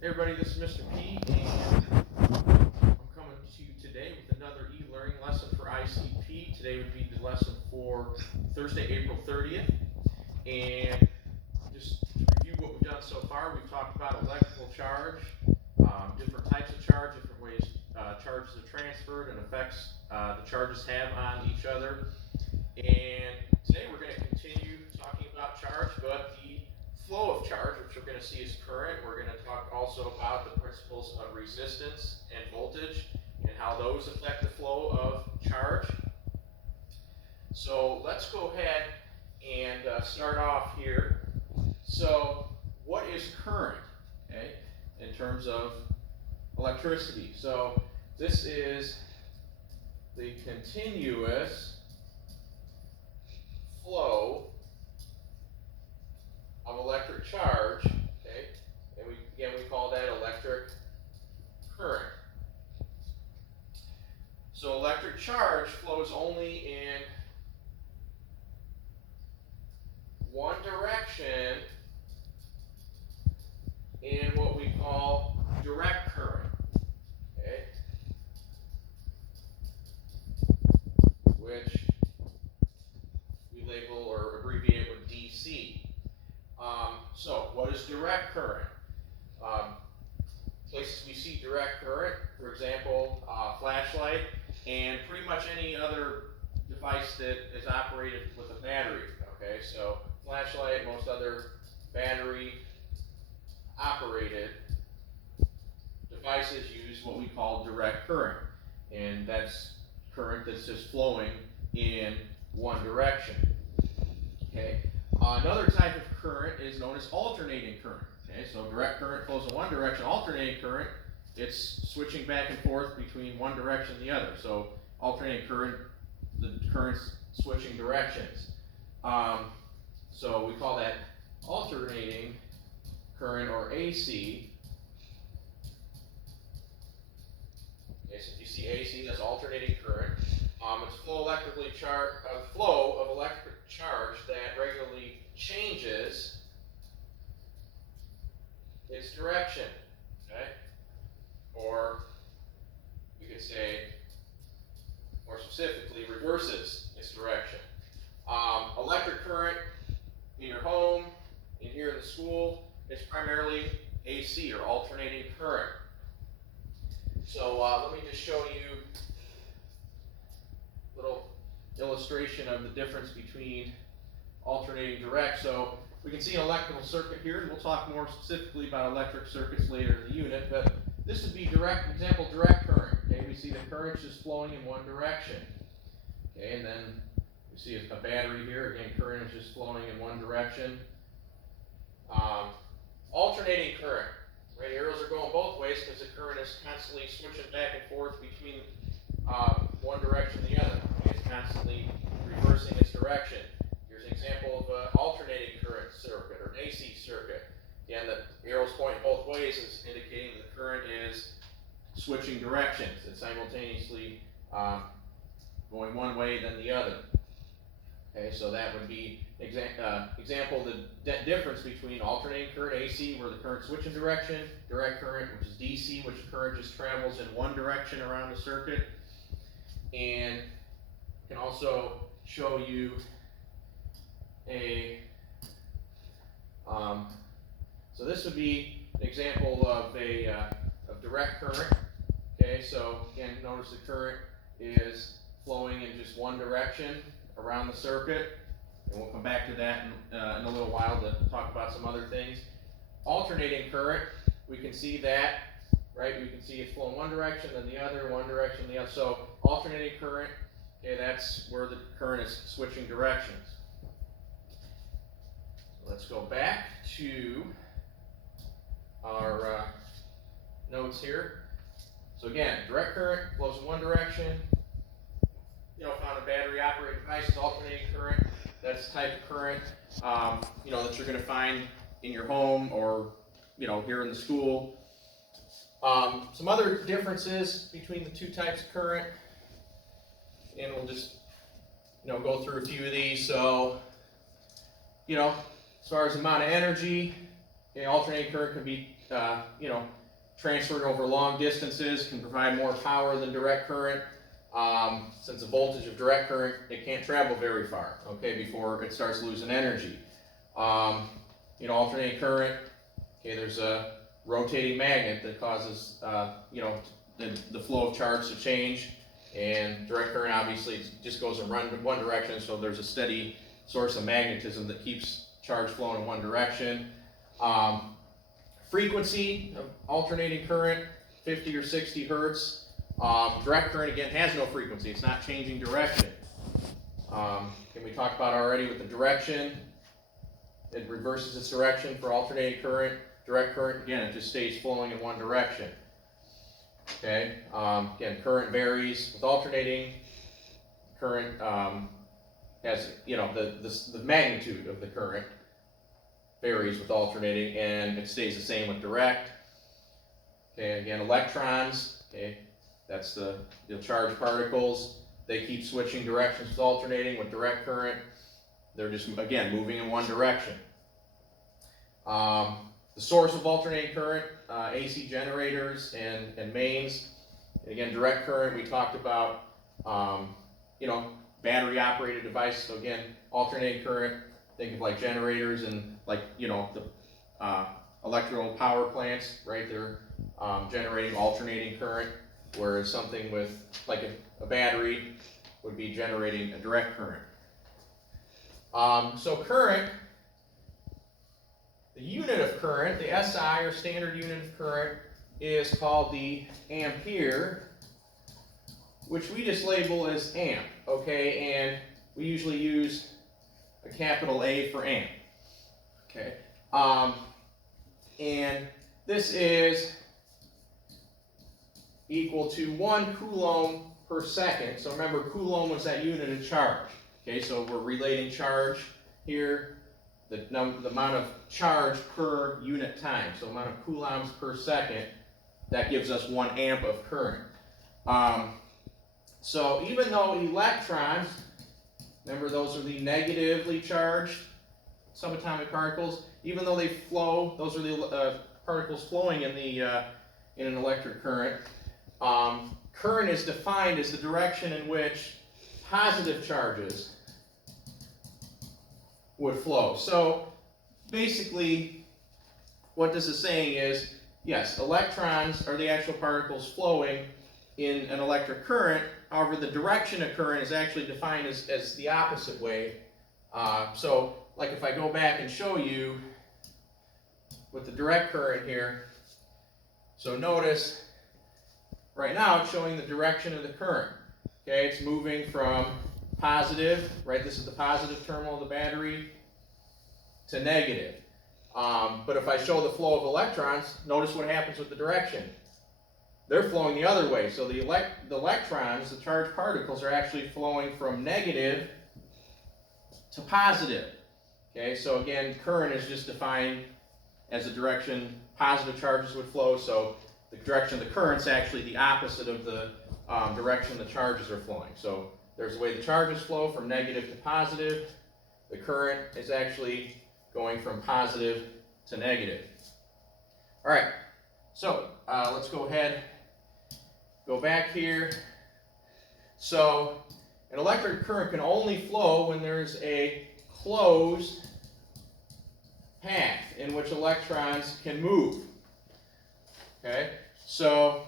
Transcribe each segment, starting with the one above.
Hey everybody, this is Mr. P, and I'm coming to you today with another e-learning lesson for ICP. Today would be the lesson for Thursday, April 30th. And just to review what we've done so far, we've talked about electrical charge, different types of charge, different ways charges are transferred and effects the charges have on each other. And today we're going to continue talking about charge, but the flow of charge, which we're going to see is current. We're going to talk also about the principles of resistance and voltage and how those affect the flow of charge. So let's go ahead and start off here. So what is current, okay, in terms of electricity? So this is the continuous flow of electric charge, okay, and we call that electric current. So electric charge flows only in one direction in what we call direct current, okay, which we label or abbreviate with DC. So what is direct current? Places we see direct current, for example, flashlight, and pretty much any other device that is operated with a battery. Okay, so flashlight, most other battery operated devices use what we call direct current, and that's current that's just flowing in one direction. Okay, another type of current is known as alternating current. Okay, so direct current flows in one direction. Alternating current, it's switching back and forth between one direction and the other. So alternating current, the current's switching directions. So we call that alternating current, or AC. Okay, so if you see AC, that's alternating current. It's flow of electric charge that regularly changes its direction, okay? Or we could say, more specifically, reverses its direction. Electric current in your home, in here in the school, is primarily AC, or alternating current. So let me just show you a little illustration of the difference between alternating direct. So we can see an electrical circuit here, and we'll talk more specifically about electric circuits later in the unit, but this would be direct current. Okay, we see the current's just flowing in one direction. Okay, and then we see a battery here. Again, current is just flowing in one direction. Alternating current, right? Arrows are going both ways because the current is constantly switching back and forth between one direction and the other. Okay, it's constantly reversing its direction. Here's an example of an alternating current circuit, or an AC circuit. Again, the arrows pointing both ways is indicating the current is switching directions. It's simultaneously going one way then the other. Okay, so that would be example the difference between alternating current, AC, where the current switching direction, direct current, which is DC, which the current just travels in one direction around the circuit. And can also show you so this would be an example of of direct current. Okay, so again, notice the current is flowing in just one direction around the circuit, and we'll come back to that in a little while to talk about some other things. Alternating current, we can see that, right? We can see it's flowing one direction, then the other, one direction, the other. So alternating current, okay, that's where the current is switching directions. Let's go back to our notes here. So again, direct current flows in one direction. Found a battery operated device is alternating current. That's the type of current, that you're going to find in your home or, here in the school. Some other differences between the two types of current, and we'll just, go through a few of these. So, as far as the amount of energy, Okay, alternating current can be, transferred over long distances, can provide more power than direct current. Since the voltage of direct current, it can't travel very far, okay, before it starts losing energy. Alternating current, okay, there's a rotating magnet that causes, the flow of charge to change, and direct current obviously just goes in one direction, so there's a steady source of magnetism that keeps charge flowing in one direction. Frequency of alternating current, 50 or 60 hertz. Direct current, again, has no frequency. It's not changing direction. And we talked about already with the direction. It reverses its direction for alternating current. Direct current, again, it just stays flowing in one direction. Okay. Again, current varies with alternating current. Has, the magnitude of the current varies with alternating, and it stays the same with direct. Okay, again, electrons, okay, that's the charged particles. They keep switching directions with alternating. With direct current, they're just, again, moving in one direction. The source of alternating current, AC generators and mains. And again, direct current, we talked about, battery operated devices. So again, alternating current, think of like generators and like, the electrical power plants, right? They're generating alternating current, whereas something with like a battery would be generating a direct current. So current, the unit of current, the SI or standard unit of current, is called the ampere, which we just label as amp, okay? And we usually use a capital A for amp, okay? And this is equal to 1 coulomb per second. So remember, coulomb was that unit of charge, okay? So we're relating charge here, the amount of charge per unit time. So amount of coulombs per second, that gives us 1 amp of current. So even though electrons, remember those are the negatively charged subatomic particles, even though they flow, those are the particles flowing in an electric current. Current is defined as the direction in which positive charges would flow. So basically, what this is saying is, yes, electrons are the actual particles flowing in an electric current. However, the direction of current is actually defined as the opposite way. So, like if I go back and show you with the direct current here, so notice right now it's showing the direction of the current. Okay, it's moving from positive, right? This is the positive terminal of the battery, to negative. But if I show the flow of electrons, notice what happens with the direction. They're flowing the other way. So the electrons, the charged particles, are actually flowing from negative to positive. Okay, so again, current is just defined as the direction positive charges would flow. So the direction of the current is actually the opposite of the direction the charges are flowing. So there's the way the charges flow from negative to positive. The current is actually going from positive to negative. All right, so let's go ahead, go back here. So an electric current can only flow when there's a closed path in which electrons can move. Okay, so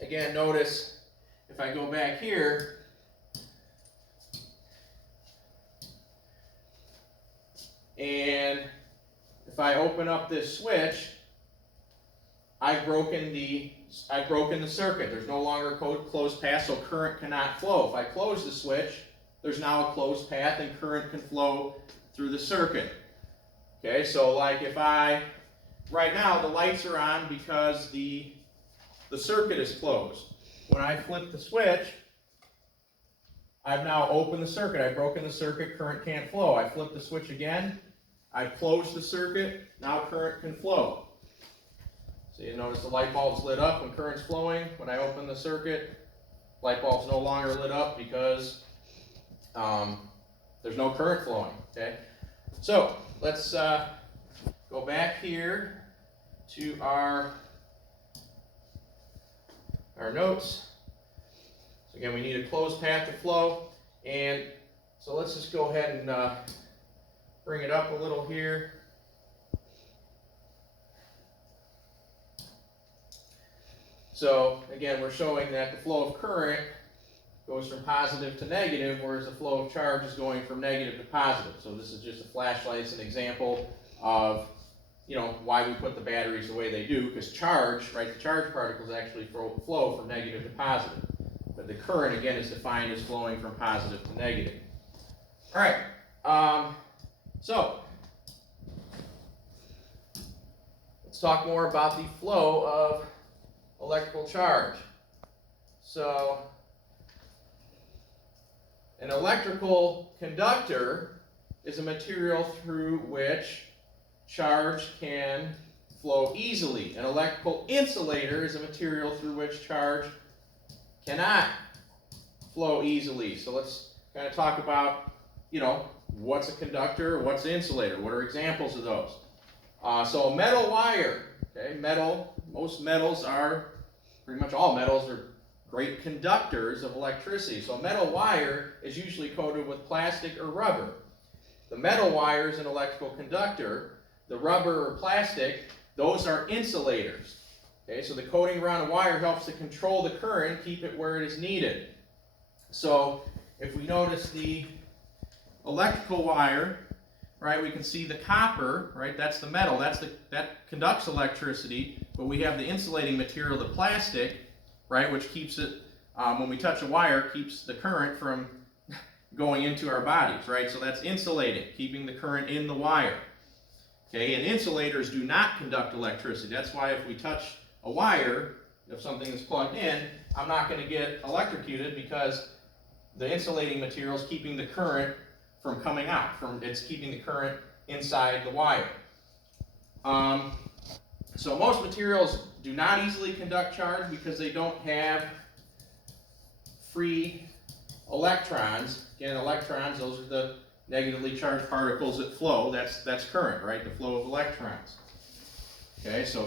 again, notice if I go back here, and if I open up this switch, I've broken the circuit. There's no longer a closed path, so current cannot flow. If I close the switch, there's now a closed path and current can flow through the circuit. Okay, so like if right now the lights are on because the circuit is closed. When I flip the switch, I've now opened the circuit. I've broken the circuit, current can't flow. I flip the switch again, I've closed the circuit, now current can flow. So you notice the light bulb's lit up when current's flowing. When I open the circuit, light bulb's no longer lit up because there's no current flowing. Okay, so let's go back here to our notes. So again, we need a closed path of flow, and so let's just go ahead and bring it up a little here. So again, we're showing that the flow of current goes from positive to negative, whereas the flow of charge is going from negative to positive. So this is just a flashlight. It's an example of, why we put the batteries the way they do, because charge, right, the charge particles actually flow from negative to positive. But the current, again, is defined as flowing from positive to negative. All right, so let's talk more about the flow of electrical charge. So an electrical conductor is a material through which charge can flow easily. An electrical insulator is a material through which charge cannot flow easily. So let's kind of talk about, what's a conductor, what's an insulator, what are examples of those? So a metal wire, okay, most metals pretty much all metals are great conductors of electricity. So a metal wire is usually coated with plastic or rubber. The metal wire is an electrical conductor. The rubber or plastic, those are insulators. Okay, so the coating around a wire helps to control the current, keep it where it is needed. So if we notice the electrical wire, right, we can see the copper, right, that's the metal, that conducts electricity, but we have the insulating material, the plastic, right, which keeps it, when we touch a wire, keeps the current from going into our bodies, right? So that's insulating, keeping the current in the wire. Okay, and insulators do not conduct electricity. That's why if we touch a wire, if something is plugged in, I'm not going to get electrocuted because the insulating material is keeping the current from coming out. It's keeping the current inside the wire. So most materials do not easily conduct charge because they don't have free electrons. Again, electrons, those are the negatively charged particles that flow. That's current, right? The flow of electrons. Okay, so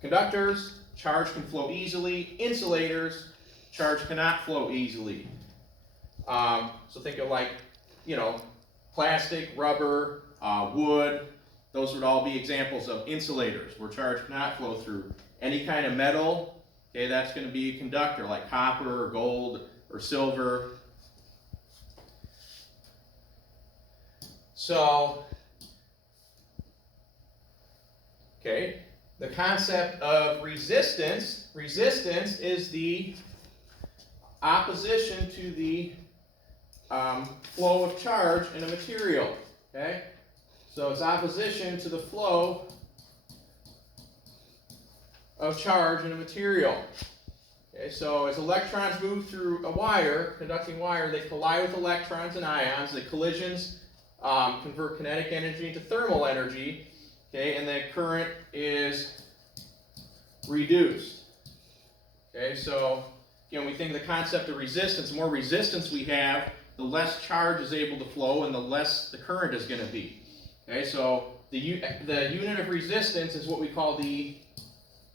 conductors, charge can flow easily. Insulators, charge cannot flow easily. So think of plastic, rubber, wood. Those would all be examples of insulators where charge cannot flow through. Any kind of metal, okay, that's going to be a conductor like copper or gold or silver. So, okay, the concept of resistance is the opposition to the flow of charge in a material, okay? So it's opposition to the flow of charge in a material. Okay, so as electrons move through a wire, conducting wire, they collide with electrons and ions. The collisions convert kinetic energy into thermal energy, okay, and the current is reduced. Okay, so again, we think of the concept of resistance. The more resistance we have, the less charge is able to flow and the less the current is going to be. Okay, so the unit of resistance is what we call the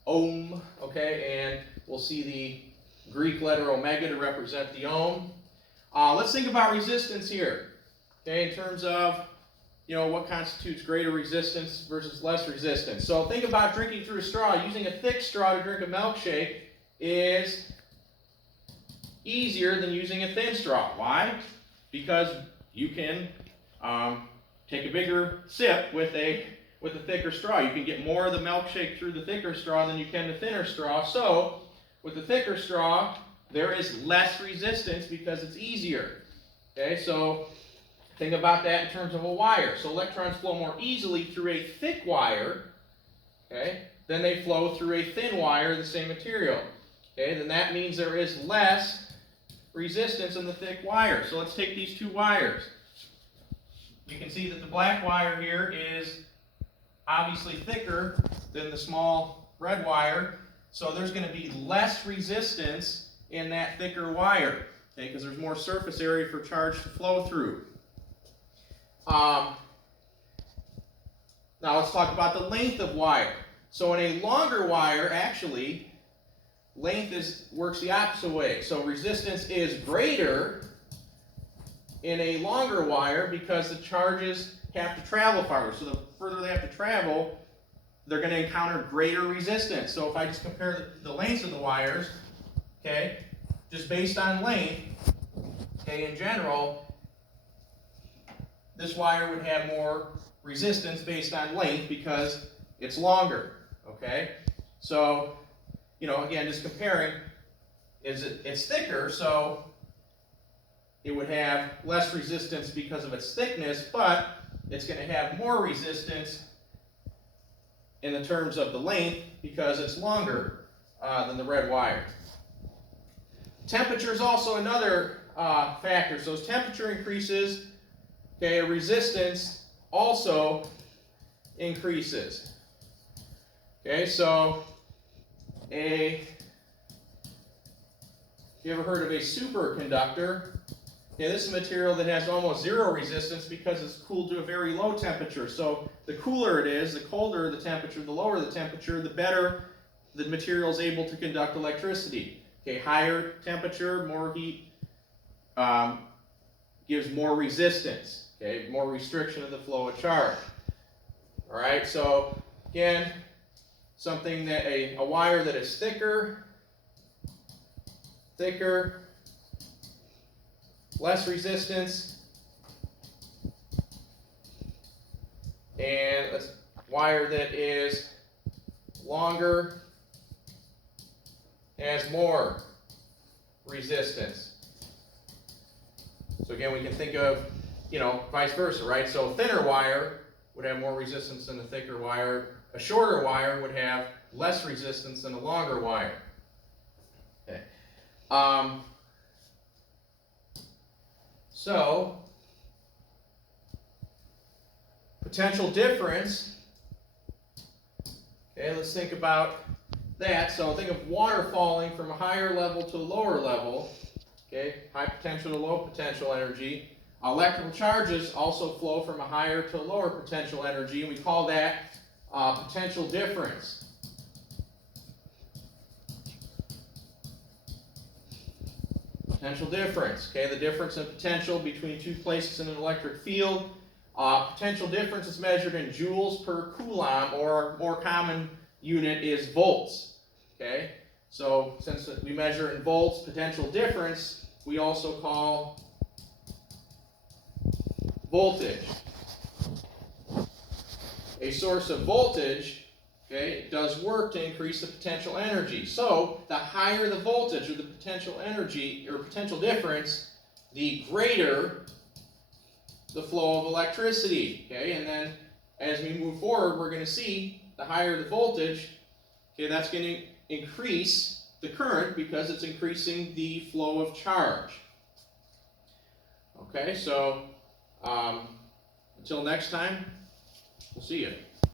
ohm, okay, and we'll see the Greek letter omega to represent the ohm. Let's think about resistance here, okay, in terms of, what constitutes greater resistance versus less resistance. So think about drinking through a straw. Using a thick straw to drink a milkshake is easier than using a thin straw. Why? Because you can take a bigger sip with a thicker straw. You can get more of the milkshake through the thicker straw than you can the thinner straw. So with the thicker straw, there is less resistance because it's easier. Okay, so think about that in terms of a wire. So electrons flow more easily through a thick wire, okay, than they flow through a thin wire of the same material. Okay, then that means there is less resistance in the thick wire. So let's take these two wires. You can see that the black wire here is obviously thicker than the small red wire, so there's going to be less resistance in that thicker wire, okay, because there's more surface area for charge to flow through. Now Now let's talk about the length of wire. So in a longer wire, actually, length works the opposite way. So resistance is greater in a longer wire because the charges have to travel farther. So the further they have to travel, they're going to encounter greater resistance. So if I just compare the lengths of the wires, okay, just based on length, okay, in general, this wire would have more resistance based on length because it's longer, okay? So, you know, again, just comparing, it's thicker, so it would have less resistance because of its thickness, but it's going to have more resistance in the terms of the length because it's longer than the red wire. Temperature is also another factor. So as temperature increases, okay, resistance also increases. Okay, so you ever heard of a superconductor? Okay, this is a material that has almost zero resistance because it's cooled to a very low temperature. So the cooler it is, the colder the temperature, the lower the temperature, the better the material is able to conduct electricity. Okay, higher temperature, more heat gives more resistance. Okay, more restriction of the flow of charge. All right, so again, something that a wire that is thicker, less resistance, and a wire that is longer has more resistance. So again, we can think of, you know, vice versa, right? So a thinner wire would have more resistance than a thicker wire. A shorter wire would have less resistance than a longer wire. Okay. So, potential difference. Okay, let's think about that. So think of water falling from a higher level to a lower level. Okay, high potential to low potential energy. Electrical charges also flow from a higher to a lower potential energy, and we call that potential difference. Potential difference, okay, the difference in potential between two places in an electric field. Potential difference is measured in joules per coulomb, or our more common unit is volts, okay? So since we measure in volts, potential difference, we also call voltage. A source of voltage, okay, does work to increase the potential energy. So the higher the voltage or the potential energy or potential difference, the greater the flow of electricity. Okay, and then as we move forward, we're going to see the higher the voltage, okay, that's going to increase the current because it's increasing the flow of charge. Okay, so until next time, we'll see you.